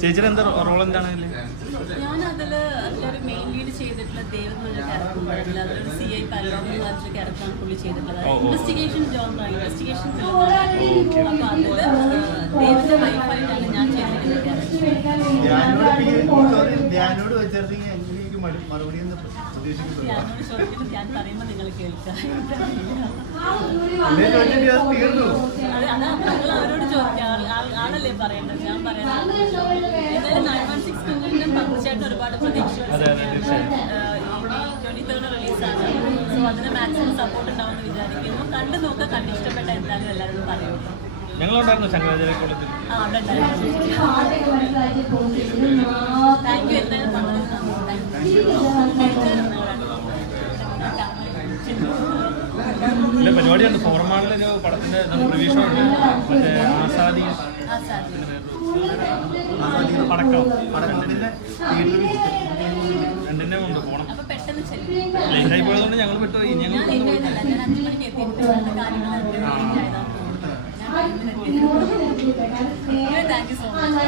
ചേച്ചിയുടെ എന്താ റോൾ എന്താണ്? ഞാൻ അതില് അതിലൊരു മെയിൻ ലീഡ് ചെയ്തിട്ടുള്ള ദേവ് എന്നൊരു ക്യാരക്ടർ, അതിലൊരു CI പല്ലോന്ന് പറഞ്ഞൊരു ക്യാരക്ടറാണ് പുള്ളി ചെയ്തിട്ടുള്ളത്. ഇൻവെസ്റ്റിഗേഷൻ ജോണറാണ്, ഇൻവെസ്റ്റിഗേഷൻ ഫിലിമാണ്. അപ്പൊ അതില് ദേവിന്റെ വൈഫായിട്ടാണ് ഞാൻ ചെയ്തിട്ടുള്ള ക്യാരക്ടർ. ചോദിക്കുന്നത് ഞാൻ പറയുമ്പോ നിങ്ങൾ കേൾക്കാം. നിങ്ങൾ അവരോട് ചോദിക്കാം, ആണല്ലേ പറയേണ്ടത്, ഞാൻ പറയാം. ഏതായാലും 916 പങ്കുചേട്ടൻ ഒരുപാട് പ്രതീക്ഷയോടെ 23rd റിലീസാണ്. സോ അതിന് മാക്സിമം സപ്പോർട്ട് ഉണ്ടാവുമെന്ന് വിചാരിക്കുന്നു. കണ്ടു നോക്കുക, കണ്ടിഷ്ടപ്പെട്ട എന്തായാലും എല്ലാവരും പറയും. ഞങ്ങളുണ്ടായിരുന്നു ശങ്കരാചാര്യ കോളേജിൽ. അവിടെ ഉണ്ടായിരുന്നു. Thank you. എന്തായാലും ഇല്ല, പരിപാടിയുണ്ട്. ഫോർമാളിലൊരു പടത്തിന്റെ പ്രവേശനമുണ്ട്. മറ്റേ ആസാദി പടക്കം രണ്ടിന്റെ ഉണ്ട്. പോണം. ലേറ്റായി പോയതുകൊണ്ട് ഞങ്ങൾ വിട്ടുപോയി. ഞങ്ങൾ താങ്ക് യു സോ മച്ച്.